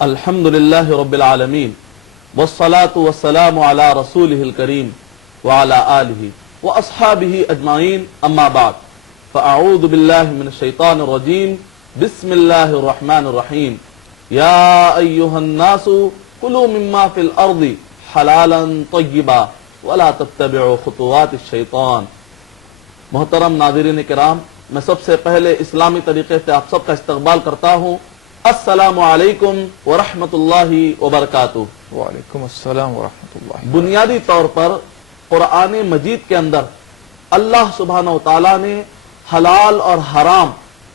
الحمد للہ رب العالمین والصلاة والسلام علی رسولہ الکریم وعلی آلہ واصحابہ اجمعین اما بعد فاعوذ باللہ من الشیطان الرجیم بسم اللہ الرحمن الرحیم یا ایہا الناس کلوا مما فی الارض حلالا طیبا ولا تتبعوا خطوات الشیطان۔ محترم ناظرین کرام، میں سب سے پہلے اسلامی طریقے سے آپ سب کا استقبال کرتا ہوں۔ السلام علیکم ورحمۃ اللہ وبرکاتہ۔ وعلیکم السلام ورحمۃ اللہ۔ بنیادی طور پر قرآن مجید کے اندر اللہ سبحانہ و تعالیٰ نے حلال اور حرام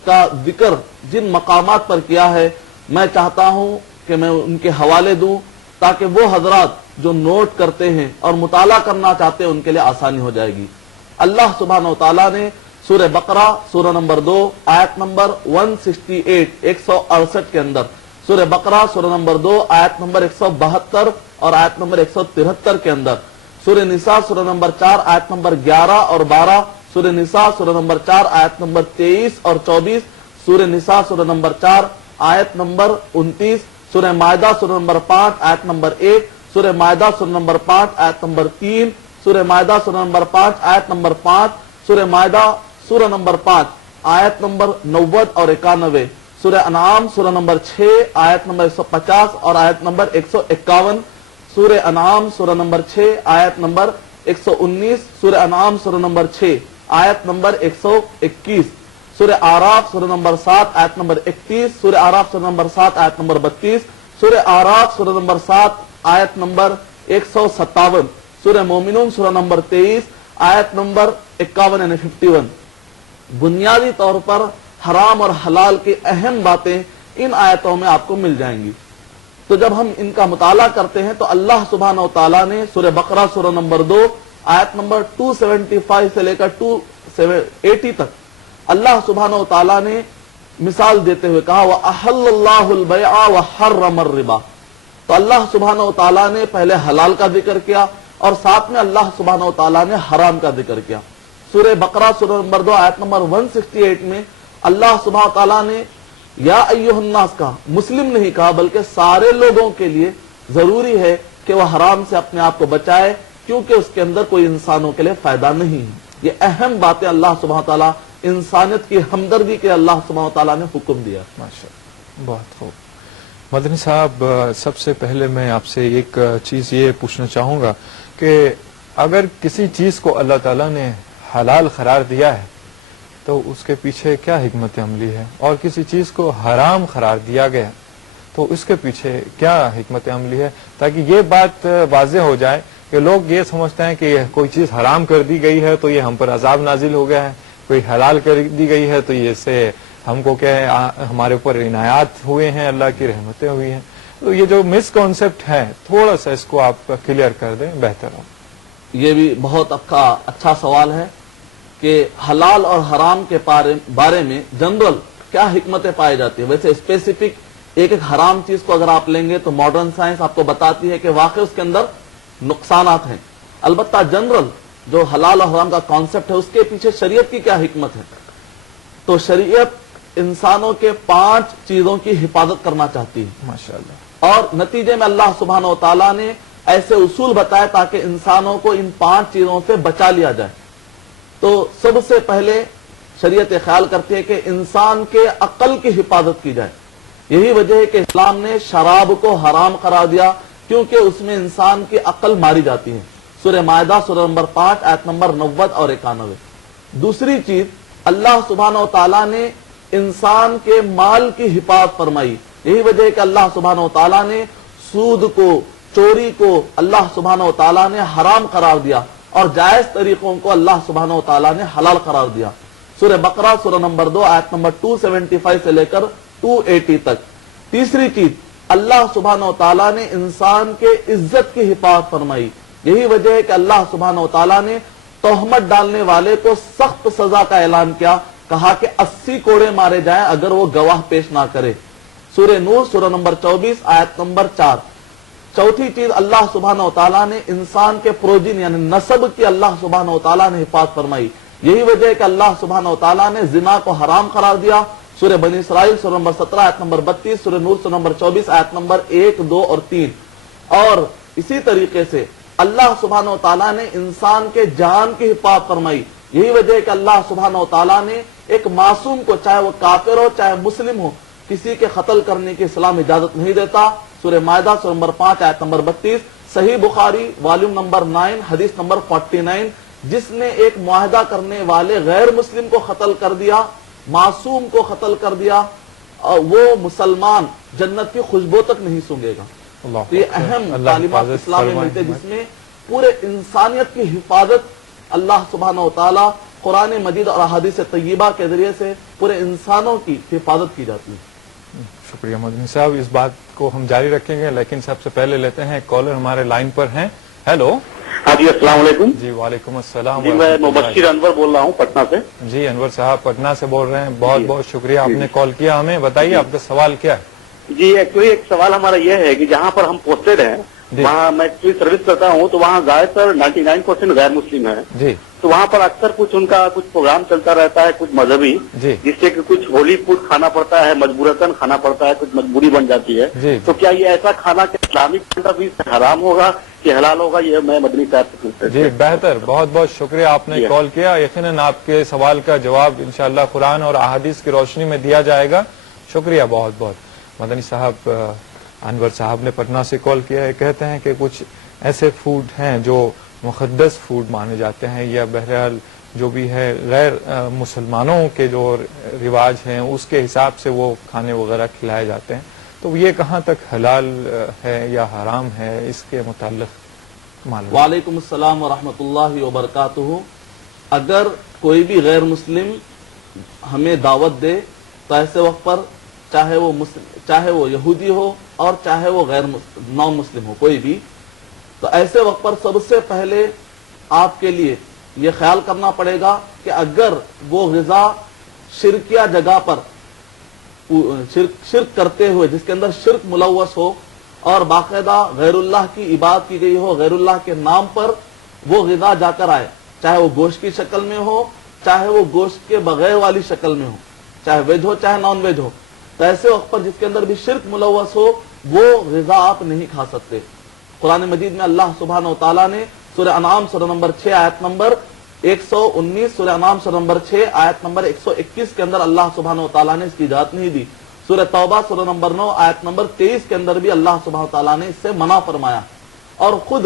کا ذکر جن مقامات پر کیا ہے، میں چاہتا ہوں کہ میں ان کے حوالے دوں تاکہ وہ حضرات جو نوٹ کرتے ہیں اور مطالعہ کرنا چاہتے ہیں ان کے لیے آسانی ہو جائے گی۔ اللہ سبحانہ و تعالیٰ نے سورہ بقرہ سورہ نمبر 2 آیت نمبر 168 168 کے اندر، سورہ بقرہ سورہ نمبر 2 آیت نمبر 172 اور آیت نمبر 173 کے اندر، سورہ نساء سورہ نمبر 4 آیت نمبر 11 اور 12، سورہ نساء سورہ نمبر 4 آیت نمبر 23 اور 24، سورہ نساء سورہ نمبر 4 آیت نمبر 29، سورہ مائدہ سورہ نمبر 5 آیت نمبر 1، سورہ مائدہ سورہ نمبر 5 آیت نمبر 3، سورہ مائدہ سورہ نمبر 5 آیت نمبر 5، سورہ مائدہ سورہ نمبر 5 آیت نمبر 90 اور 91، سورہ انعام سورہ نمبر 6 آیت نمبر 150 اور آیت نمبر 151، سورہ انعام سورہ نمبر 6 آیت نمبر 119، سورہ انعام سورہ نمبر 6 آیت نمبر 121، سورہ آراف سورہ نمبر 7 آیت نمبر 31، سورہ آراف سورہ نمبر 7 آیت نمبر 32، سورہ آراف سورہ نمبر 7 آیت نمبر 157، سورہ مومنون سورہ نمبر 23 آیت نمبر 51 یعنی 51۔ بنیادی طور پر حرام اور حلال کی اہم باتیں ان آیتوں میں آپ کو مل جائیں گی۔ تو جب ہم ان کا مطالعہ کرتے ہیں تو اللہ سبحانہ و تعالیٰ نے سورہ بقرہ سورہ نمبر 2 آیت نمبر 275 سے لے کر 280 تک اللہ سبحانہ و تعالیٰ نے مثال دیتے ہوئے کہا وَأَحَلَّ اللَّهُ الْبَيْعَ وَحَرَّمَ الرِّبَا۔ تو اللہ سبحانہ و تعالیٰ نے پہلے حلال کا ذکر کیا اور ساتھ میں اللہ سبحانہ و تعالیٰ نے حرام کا ذکر کیا۔ سورہ بقرہ سورہ نمبر 2 آیت نمبر 168 میں اللہ سبحانہ و تعالیٰ نے یا ایھا الناس کہا، مسلم نہیں کہا بلکہ سارے لوگوں کے لیے ضروری ہے کہ وہ حرام سے اپنے آپ کو بچائے کیونکہ اس کے اندر کوئی انسانوں کے لیے فائدہ نہیں ہے۔ یہ اہم باتیں اللہ سبحانہ و تعالیٰ انسانیت کی ہمدردی کے اللہ سبحانہ و تعالیٰ نے حکم دیا۔ ماشاءاللہ، بہت خوب۔ مدنی صاحب، سب سے پہلے میں آپ سے ایک چیز یہ پوچھنا چاہوں گا کہ اگر کسی چیز کو اللہ تعالیٰ نے حلال قرار دیا ہے تو اس کے پیچھے کیا حکمت عملی ہے، اور کسی چیز کو حرام قرار دیا گیا تو اس کے پیچھے کیا حکمت عملی ہے، تاکہ یہ بات واضح ہو جائے کہ لوگ یہ سمجھتے ہیں کہ کوئی چیز حرام کر دی گئی ہے تو یہ ہم پر عذاب نازل ہو گیا ہے، کوئی حلال کر دی گئی ہے تو یہ سے ہم کو کیا ہے ہمارے اوپر عنایات ہوئے ہیں، اللہ کی رحمتیں ہوئی ہیں۔ تو یہ جو مس کنسپٹ ہے تھوڑا سا اس کو آپ کلیئر کر دیں، بہتر ہو۔ یہ بھی بہت اچھا سوال ہے کہ حلال اور حرام کے بارے میں جنرل کیا حکمتیں پائی جاتی ہیں۔ ویسے اسپیسیفک ایک حرام چیز کو اگر آپ لیں گے تو ماڈرن سائنس آپ کو بتاتی ہے کہ واقعی اس کے اندر نقصانات ہیں، البتہ جنرل جو حلال اور حرام کا کانسیپٹ ہے اس کے پیچھے شریعت کی کیا حکمت ہے۔ تو شریعت انسانوں کے 5 چیزوں کی حفاظت کرنا چاہتی ہے ماشاءاللہ، اور نتیجے میں اللہ سبحانہ و تعالیٰ نے ایسے اصول بتائے تاکہ انسانوں کو ان 5 چیزوں سے بچا لیا جائے۔ تو سب سے پہلے شریعت خیال کرتی ہے کہ انسان کے عقل کی حفاظت کی جائے۔ یہی وجہ ہے کہ اسلام نے شراب کو حرام قرار دیا کیونکہ اس میں انسان کی عقل ماری جاتی ہے۔ سورہ مائدہ سورہ نمبر 5 آیت نمبر 90 اور 91۔ دوسری چیز، اللہ سبحانہ و تعالیٰ نے انسان کے مال کی حفاظت فرمائی۔ یہی وجہ ہے کہ اللہ سبحانہ و تعالیٰ نے سود کو، چوری کو اللہ سبحانہ و تعالیٰ نے حرام قرار دیا اور جائز طریقوں کو اللہ سبحانہ و تعالیٰ نے حلال قرار دیا۔ سورہ بقرہ سورہ نمبر 2 آیت نمبر 275 سے لے کر 280 تک۔ تیسری چیز، اللہ سبحانہ و تعالیٰ نے انسان کے عزت کی حفاظت فرمائی۔ یہی وجہ ہے کہ اللہ سبحانہ و تعالیٰ نے تہمت ڈالنے والے کو سخت سزا کا اعلان کیا، کہا کہ 80 کوڑے مارے جائیں اگر وہ گواہ پیش نہ کرے۔ سورہ نور سورہ نمبر 24 آیت نمبر 4۔ چوتھی چیز، اللہ سبحانہ و تعالیٰ نے انسان کے پروجن یعنی نسب کی اللہ سبحانہ و تعالیٰ نے حفاظت فرمائی۔ یہی وجہ ہے کہ اللہ سبحانہ و تعالیٰ نے زنا کو حرام قرار دیا سورہ بنی اسرائیل سورہ نمبر 17 آیت نمبر 32، سورہ نور سورہ نمبر 24 آیت نمبر 1، 2 اور 3۔ اور اسی طریقے سے اللہ سبحانہ و تعالیٰ نے انسان کے جان کی حفاظت فرمائی۔ یہی وجہ ہے کہ اللہ سبحانہ و تعالیٰ نے ایک معصوم کو، چاہے وہ کافر ہو چاہے مسلم ہو، کسی کے قتل کرنے کی اسلام اجازت نہیں دیتا۔ سورہ مائدہ سورہ نمبر 5 آیت نمبر 32، صحیح بخاری والیوم نمبر 9 حدیث نمبر 49، جس نے ایک معاہدہ کرنے والے غیر مسلم کو قتل کر دیا، معصوم کو قتل کر دیا، وہ مسلمان جنت کی خوشبو تک نہیں سونگے گا۔ تو یہ اہم تعلیمات اسلام میں ملتے، جس میں پورے انسانیت کی حفاظت اللہ سبحانہ و تعالیٰ قرآن مجید اور احادیث طیبہ کے ذریعے سے پورے انسانوں کی حفاظت کی جاتی ہے۔ شکریہ مدنی صاحب، اس بات کو ہم جاری رکھیں گے، لیکن سب سے پہلے لیتے ہیں کالر ہمارے لائن پر ہیں۔ ہیلو، ہاں جی، السلام علیکم۔ جی وعلیکم السلام۔ جی میں مبشر انور بول رہا ہوں پٹنہ سے۔ جی انور صاحب پٹنہ سے بول رہے ہیں، بہت بہت شکریہ آپ نے کال کیا ہمیں۔ بتائیے آپ کا سوال کیا ہے؟ جی ایکچولی ایک سوال ہمارا یہ ہے کہ جہاں پر ہم پوسٹڈ ہیں وہاں میں ایکچولی سروس کرتا ہوں، تو وہاں زیادہ تر 99% غیر مسلم ہیں۔ جی تو وہاں پر اکثر کچھ ان کا کچھ پروگرام چلتا رہتا ہے، کچھ مذہبی، جی جس سے کہ کچھ ہولی فوڈ کھانا پڑتا ہے، مجبورتاً کھانا پڑتا ہے، کچھ مجبوری بن جاتی ہے۔ جی تو کیا یہ ایسا کھانا کہ اسلامک پوائنٹ آف ویو سے حرام ہوگا کہ حلال ہوگا؟ یہ میں مدنی صاحب سے پوچھتا جی بہتر، بہت بہت شکریہ آپ نے کال کیا۔ یقیناً آپ کے سوال کا جواب انشاءاللہ قرآن اور احادیث کی روشنی میں دیا جائے گا۔ شکریہ بہت بہت۔ مدنی صاحب انور صاحب نے پٹنہ سے کال کیا ہے، کہتے ہیں کہ کچھ ایسے فوڈ ہیں جو مقدس فوڈ مانے جاتے ہیں، یا بہرحال جو بھی ہے غیر مسلمانوں کے جو رواج ہیں اس کے حساب سے وہ کھانے وغیرہ کھلائے جاتے ہیں، تو یہ کہاں تک حلال ہے یا حرام ہے، اس کے متعلق معلوم۔ وعلیکم السلام ورحمۃ اللہ وبرکاتہ۔ اگر کوئی بھی غیر مسلم ہمیں دعوت دے تو ایسے وقت پر چاہے وہ یہودی ہو اور چاہے وہ غیر نان مسلم ہو کوئی بھی، تو ایسے وقت پر سب سے پہلے آپ کے لیے یہ خیال کرنا پڑے گا کہ اگر وہ غذا شرکیہ جگہ پر شرک کرتے ہوئے، جس کے اندر شرک ملوث ہو اور باقاعدہ غیر اللہ کی عبادت کی گئی ہو، غیر اللہ کے نام پر وہ غذا جا کر آئے، چاہے وہ گوشت کی شکل میں ہو چاہے وہ گوشت کے بغیر والی شکل میں ہو، چاہے ویج ہو چاہے نان ویج ہو، تو ایسے وقت پر جس کے اندر بھی شرک ملوث ہو وہ غذا آپ نہیں کھا سکتے۔ قرآن مجید میں اللہ سبحانہ و تعالیٰ نے سورہ انعام سورہ نمبر 6 آیت نمبر 119، سورہ انعام سورہ نمبر 6 آیت نمبر 121 کے اندر اللہ سبحانہ و تعالیٰ نے اس کی اجازت نہیں دی۔ سورہ توبہ سورہ نمبر 9 آیت نمبر 23 کے اندر بھی اللہ سبحانہ و تعالیٰ نے اس سے منع فرمایا۔ اور خود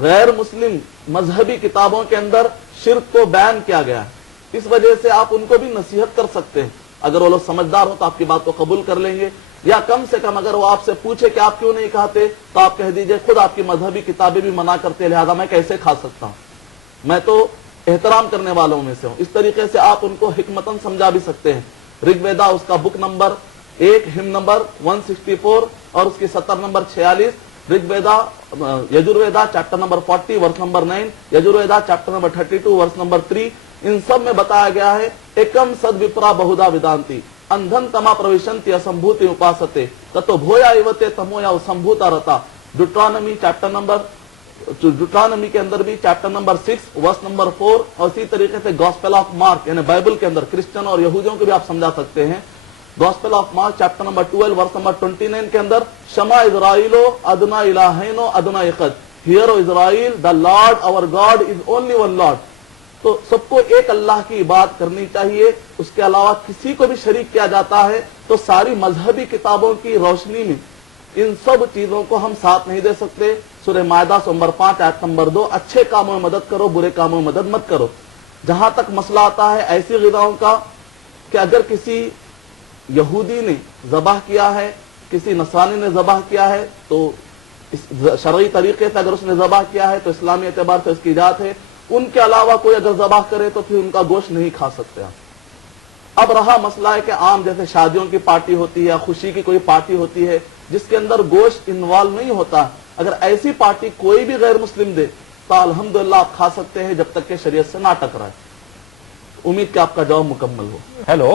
غیر مسلم مذہبی کتابوں کے اندر شرک کو بیان کیا گیا ہے، اس وجہ سے آپ ان کو بھی نصیحت کر سکتے ہیں۔ اگر وہ لوگ سمجھدار ہو تو آپ کی بات کو قبول کر لیں گے، یا کم سے کم اگر وہ آپ سے پوچھے کہ آپ کیوں نہیں کھاتے تو آپ کہہ دیجئے خود آپ کی مذہبی کتابیں بھی منع کرتے ہیں، لہذا میں کیسے کھا سکتا ہوں، میں تو احترام کرنے والوں میں سے ہوں۔ اس طریقے سے آپ ان کو حکمتاً سمجھا بھی سکتے ہیں۔ رگ ویدا اس کا بک نمبر 1 ہم نمبر 164 اور اس کی سطر number 46، Rig Veda Yajurveda chapter number 40 verse number 9، Yajurveda chapter number 32 verse number 3، ان سب میں بتایا گیا ہے ایکم سد وپرا بہدا ویدانتی اندھن تما پرویشنتی اسمبھوتی اپاستے تتو بھویا ایوتے تمویا اسمبھوتا رتا۔ ڈیوٹرانومی کے اندر بھی چیپٹر نمبر 6 ورس نمبر 4، اور اسی طریقے سے گاسپل آف مارک یعنی بائبل کے اندر کرسچن اور یہودیوں کو بھی آپ سمجھا سکتے ہیں۔ Gospel of Mark chapter number 12 verse number 29 کے اندر شما اسرائیلو ادنا الہینو ادنا اقد، hear O Israel the Lord our God is only one Lord. تو سب کو ایک اللہ کی عبادت کرنی چاہیے، اس کے علاوہ کسی کو بھی شریک کیا جاتا ہے تو ساری مذہبی کتابوں کی روشنی میں ان سب چیزوں کو ہم ساتھ نہیں دے سکتے۔ سورہ مائدہ نمبر 5 آیت نمبر 2، اچھے کاموں میں مدد کرو برے کاموں میں مدد مت کرو۔ جہاں تک مسئلہ آتا ہے ایسی غذاؤں کا کہ اگر کسی یہودی نے ذبح کیا ہے، کسی نصرانی نے ذبح کیا ہے، تو شرعی طریقے سے اگر اس نے ذبح کیا ہے تو اسلامی اعتبار سے اس کی اجازت ہے۔ ان کے علاوہ کوئی اگر ذبح کرے تو پھر ان کا گوشت نہیں کھا سکتے آپ۔ اب رہا مسئلہ ہے کہ عام جیسے شادیوں کی پارٹی ہوتی ہے، خوشی کی کوئی پارٹی ہوتی ہے جس کے اندر گوشت انوالو نہیں ہوتا، اگر ایسی پارٹی کوئی بھی غیر مسلم دے تو الحمدللہ آپ کھا سکتے ہیں جب تک کہ شریعت سے نہ ٹکرائے۔ امید کہ آپ کا جواب مکمل ہو۔ ہیلو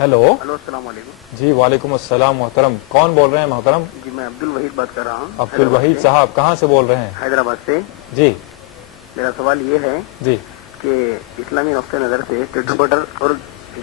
ہیلو ہلو، السلام علیکم۔ جی وعلیکم السلام محترم، کون بول رہے ہیں محترم؟ جی میں عبد الوحید بات کر رہا ہوں۔ عبد الوحید صاحب کہاں سے بول رہے ہیں؟ حیدرآباد سے۔ جی میرا سوال یہ ہے جی کہ اسلامی نقطۂ نظر سے ٹٹر بٹر اور